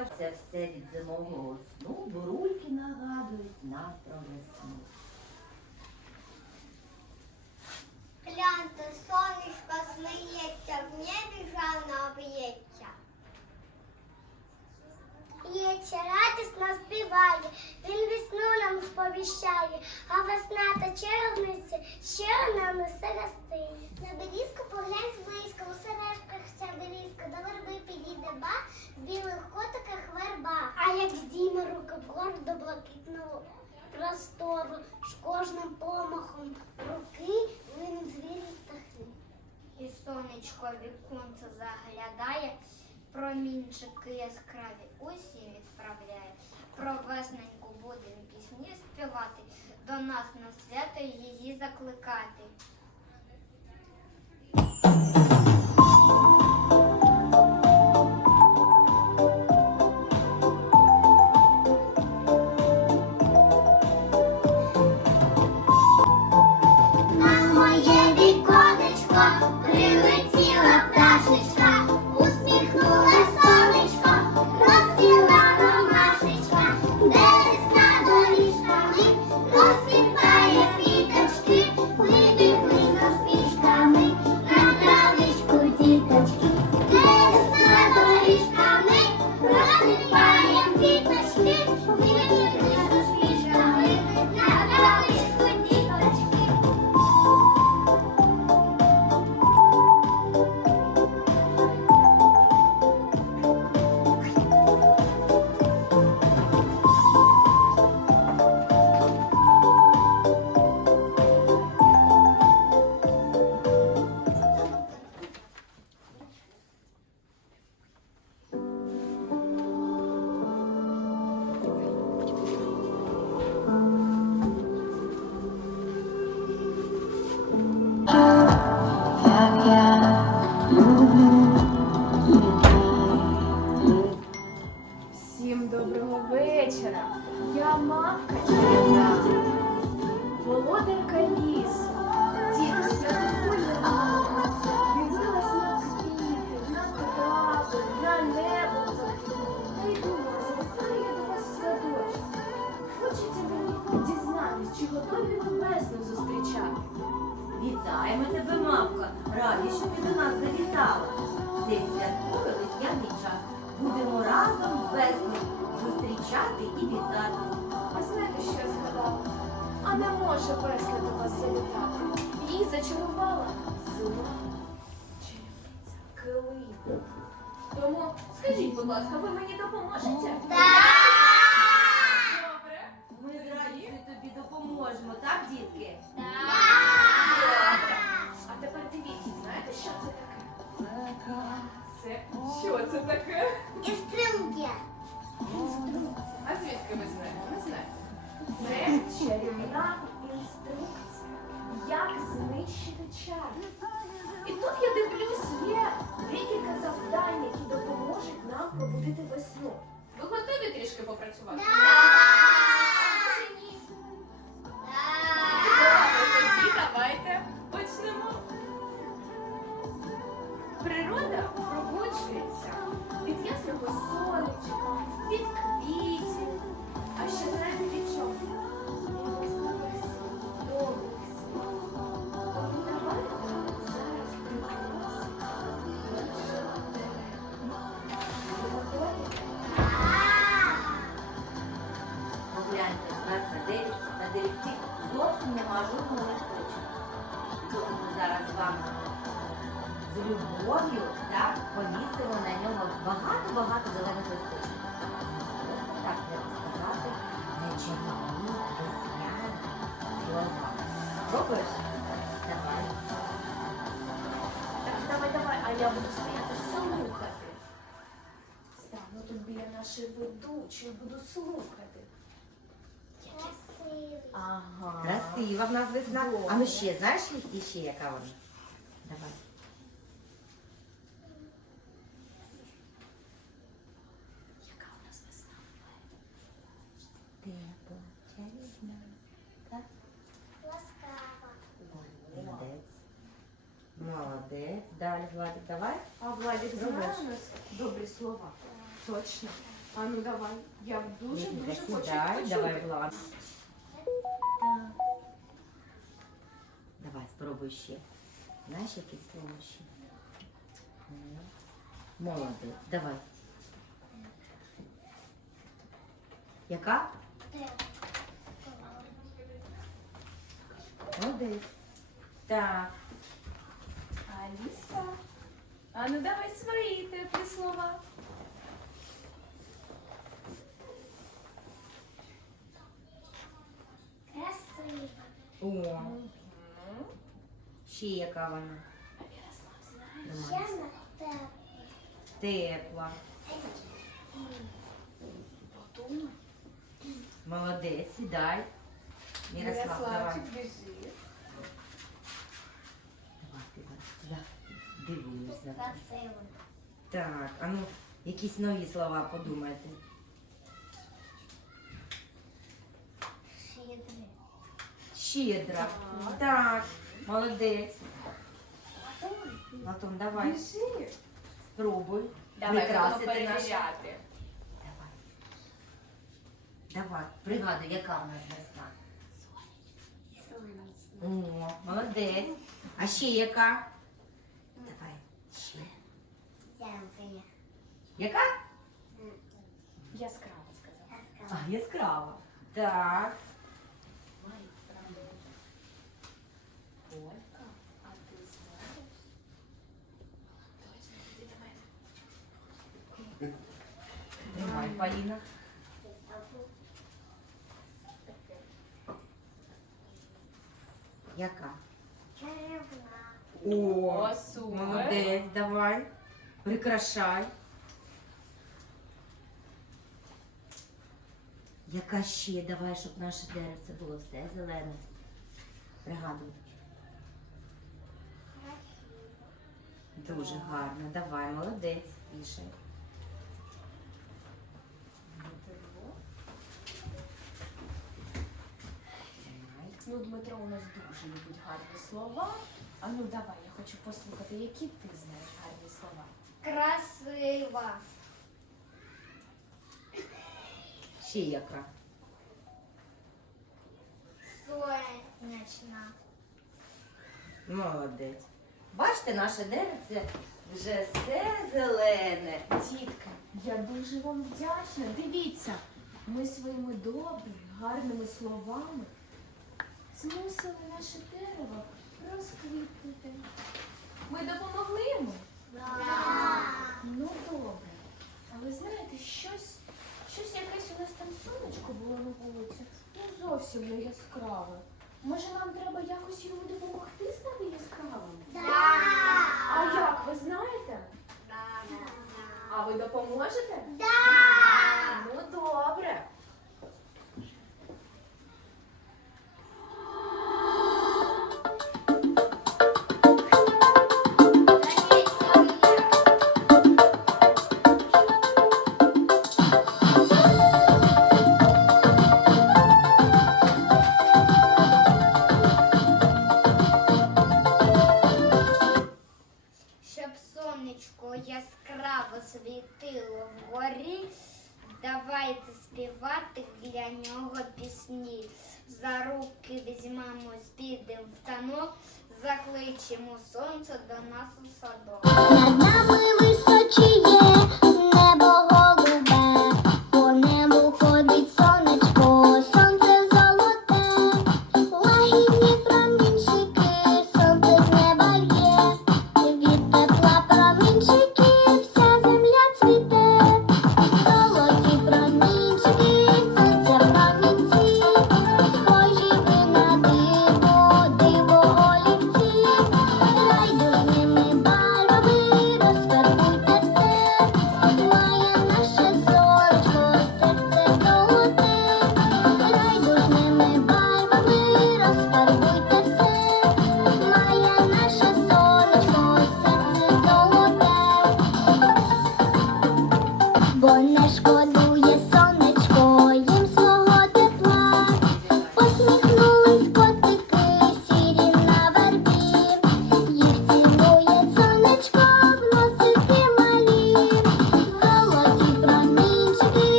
Бачите, все від зимового сну, бурульки нагадують нам про весну. Гляньте, сонечко сміється, в небі жавно об'ється. Ється, радісно співає, він весну нам сповіщає, а весна та червниця ще нам несе гостиниць. На берізку поглянь зблизько, у сережках вся девізка, до верби підійде ба, в білих котиках верба. А як здійме руки вгору до блакитного простору, з кожним помахом руки він звірить птахи. І сонечко віконце заглядає, промінчики яскраві усі відправляє. Про весненьку будем пісні співати, до нас на свято її закликати. geçerim. Ya muhakkak зима, чарівниця, килим. Тому скажіть, будь ласка, ви мені допоможете? Добре. Ми з радістю тобі допоможемо, так, дітки? Добре. А тепер дивіться, знаєте, що це таке? Це що це таке? Інструмент. А звідки ви знаєте? Не знаєте. Це чарівна інструкція, як знищити чар. І тут я дивлюсь, є декілька завдань, які допоможуть нам пробудити весну. Ви готові трішки попрацювати? Ні? Добре, тоді давайте почнемо. Природа пробуджується від ясного сонечка, від ведучої, буду слухати. Красивий. Ага. Красива в нас весна. А ну ще, знаєш, і ще яка вона? Давай. Яка у нас весна? Тепло, чарівна. Так? Ласкава. Молодець. Молодець. Далі, Владик, давай. А Владик знає Добре. у нас добрі слова? Точно. А ну давай. Я дуже дуже хочу почути. Давай, Влад. Так. Давай, спробуй ще. Знаєш, якісь слово ще? Молодець. Давай. Яка? Молодець. Так. Аліса. А ну давай свої теплі слова. О, ще яка вона? А Ярослав знає? Ще на тебе. Тепла. Молодець, сідай. Мирослав, давай. Біжи. Давай, за- дивуєш. Так, а ну, якісь нові слова подумайте. Щедра. Так. Так, молодець. Потім давай, спробуй. Давай будемо прикрасити наше. перевіряти. Давай. Давай, пригадуй, яка в нас весна. О, молодець. А ще яка? Давай, ще. Яка? Яскраво сказала. А, яскрава. Так. Полька, а ти знаєш? Точно, іди до мене. Тримай, Поліна. Яка? О, О, супер. молодець, давай. Прикрашай. Яка ще? Давай, щоб наше деревце було все зелене. Пригадуй. Дуже гарно. Давай, молодець. Пішай. Ну, Дмитро у нас дуже любить гарні слова. А ну давай, я хочу послухати, які ти знаєш гарні слова. Красива. Ще яка? Сонячна. Молодець. Бачите, наше деревце вже все зелене. Дітки, я дуже вам вдячна. Дивіться, ми своїми добрими, гарними словами змусили наше дерево розквітнути. Ми допомогли йому? Ну добре. Але знаєте, щось, щось якесь у нас там сонечко було на вулиці. Ну зовсім не яскраве. Може нам треба якось йому допомогти стати яскравим? А як, ви знаєте? А ви допоможете? Ну добре.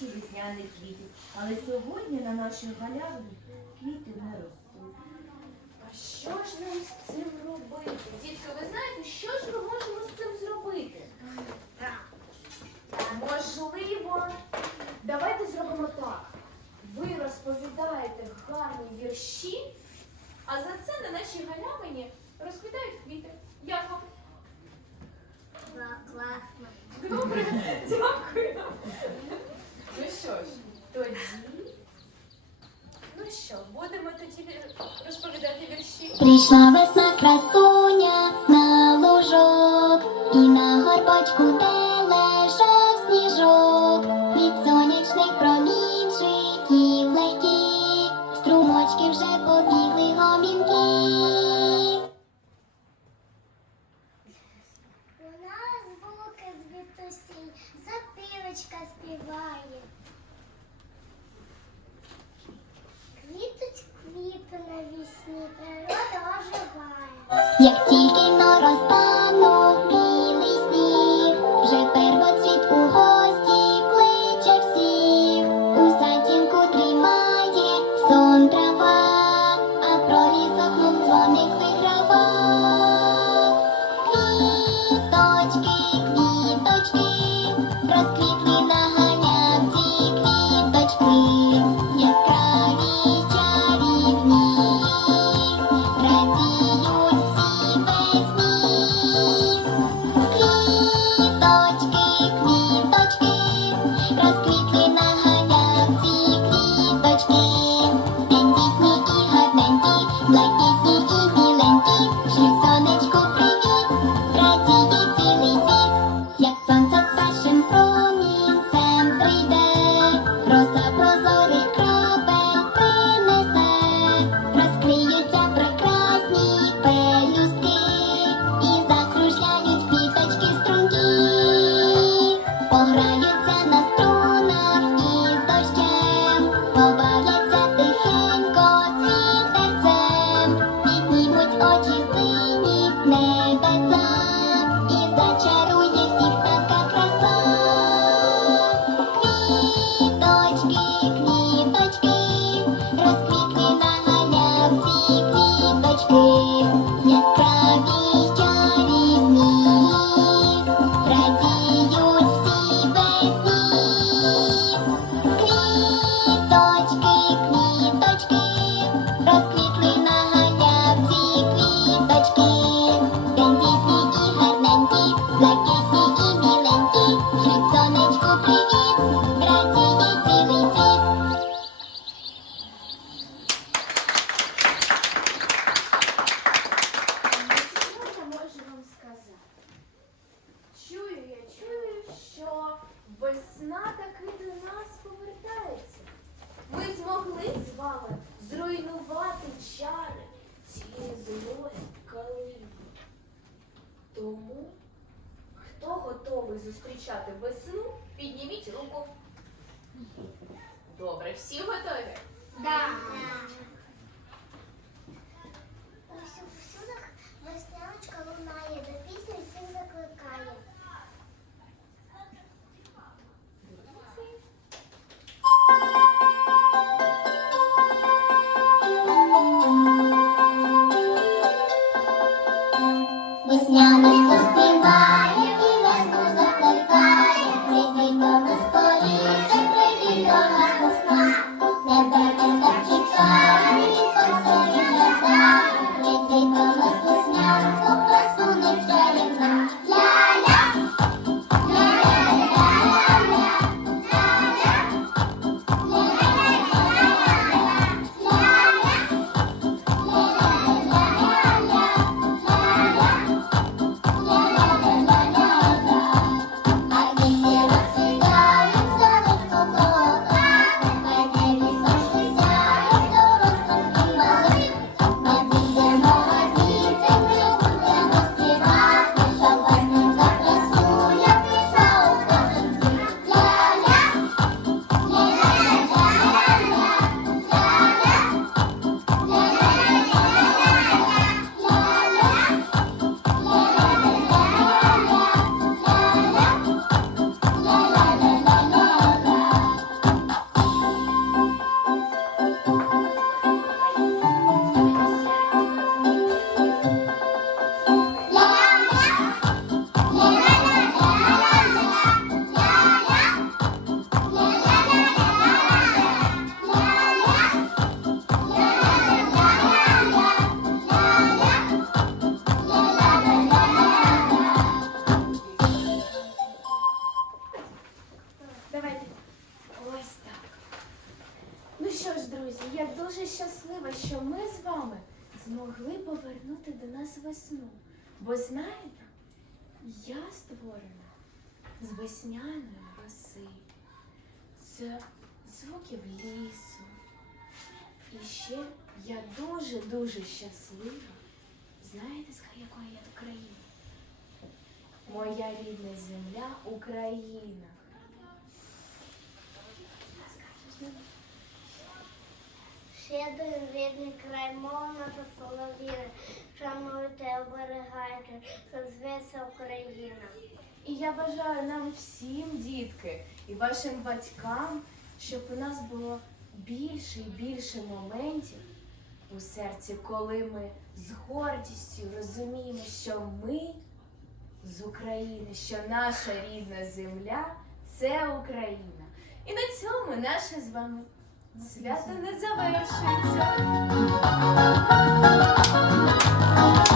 тисячі різняних квітів. Але сьогодні на нашій галявині квіти не ростуть. А що ж нам з цим робити? Дітки, ви знаєте, що ж ми можемо з цим зробити? Так. Можливо, давайте зробимо так. Ви розповідаєте гарні вірші, а за це на нашій галявині розквітають квіти. Як вам? Класно. Добре, дякую. Ну що ж, тоді. Ну що, будемо тоді розповідати вірші. Прийшла весна красуня на лужок і на горбочку де лежав сніжок від сонячних is yummy. Весну. Бо знаєте, я створена з весняної роси, з звуків лісу. І ще я дуже-дуже щаслива. Знаєте, з якої я країни? Моя рідна земля Україна. Щедрий рідний край, мова наша солов'їна, шануйте, оберігайте, розветься Україна. І я бажаю нам всім, дітки, і вашим батькам, щоб у нас було більше і більше моментів у серці, коли ми з гордістю розуміємо, що ми з України, що наша рідна земля це Україна. І на цьому наше з вами свято не завершується. Oh,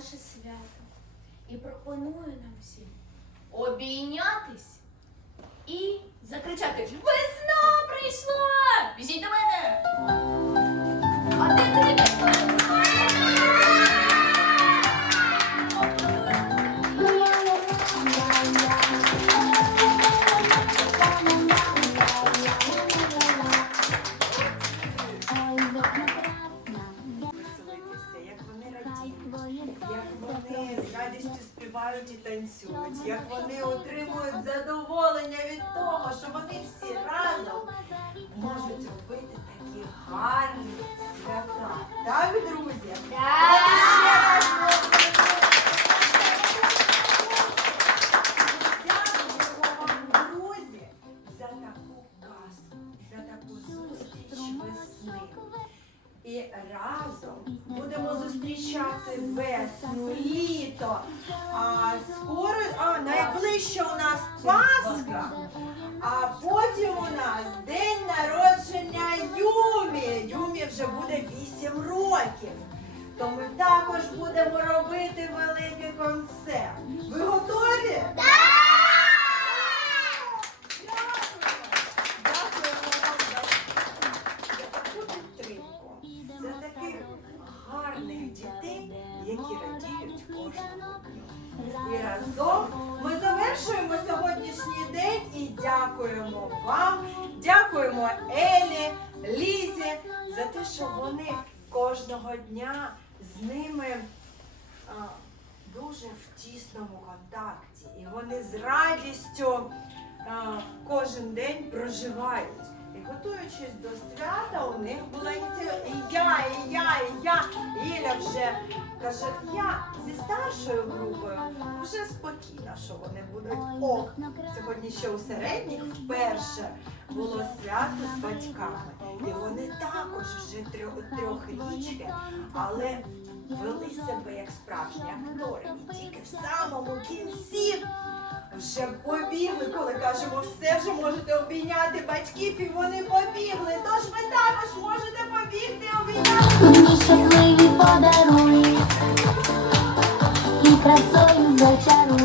наше свято. І пропоную нам всім обійнятись і закричати Весна прийшла! Біжіть до мене! А ти кричиш вони всі разом можуть робити такі гарні свята. Так, друзі? Весни. І разом будемо зустрічати весну, літо. А скоро, а найближче у нас Пасха, а потім у нас день народження Юмі. Юмі вже буде 8 років. То ми також будемо робити великий концерт. Ви готові? Дякуємо вам за, таку підтримку, за таких гарних дітей, які радіють кожному дню. І разом ми завершуємо сьогоднішній день і дякуємо вам, дякуємо Елі, Лізі за те, що вони кожного дня з ними дуже в тісному контакті. І вони з радістю кожен день проживають. І готуючись до свята, у них була. І я, і я, і я. Іля вже каже, я зі старшою групою вже спокійна, що вони будуть ок. Сьогодні ще у середніх вперше було свято з батьками. І вони також вже трьох, трьохрічки, але вели себе як справжні актори. І тільки в самому кінці вже побігли, коли кажемо, все вже можете обійняти батьків, і вони побігли. Тож ви також можете побігти, обійняти. Мені щасливі подаруй і красою зачаруй.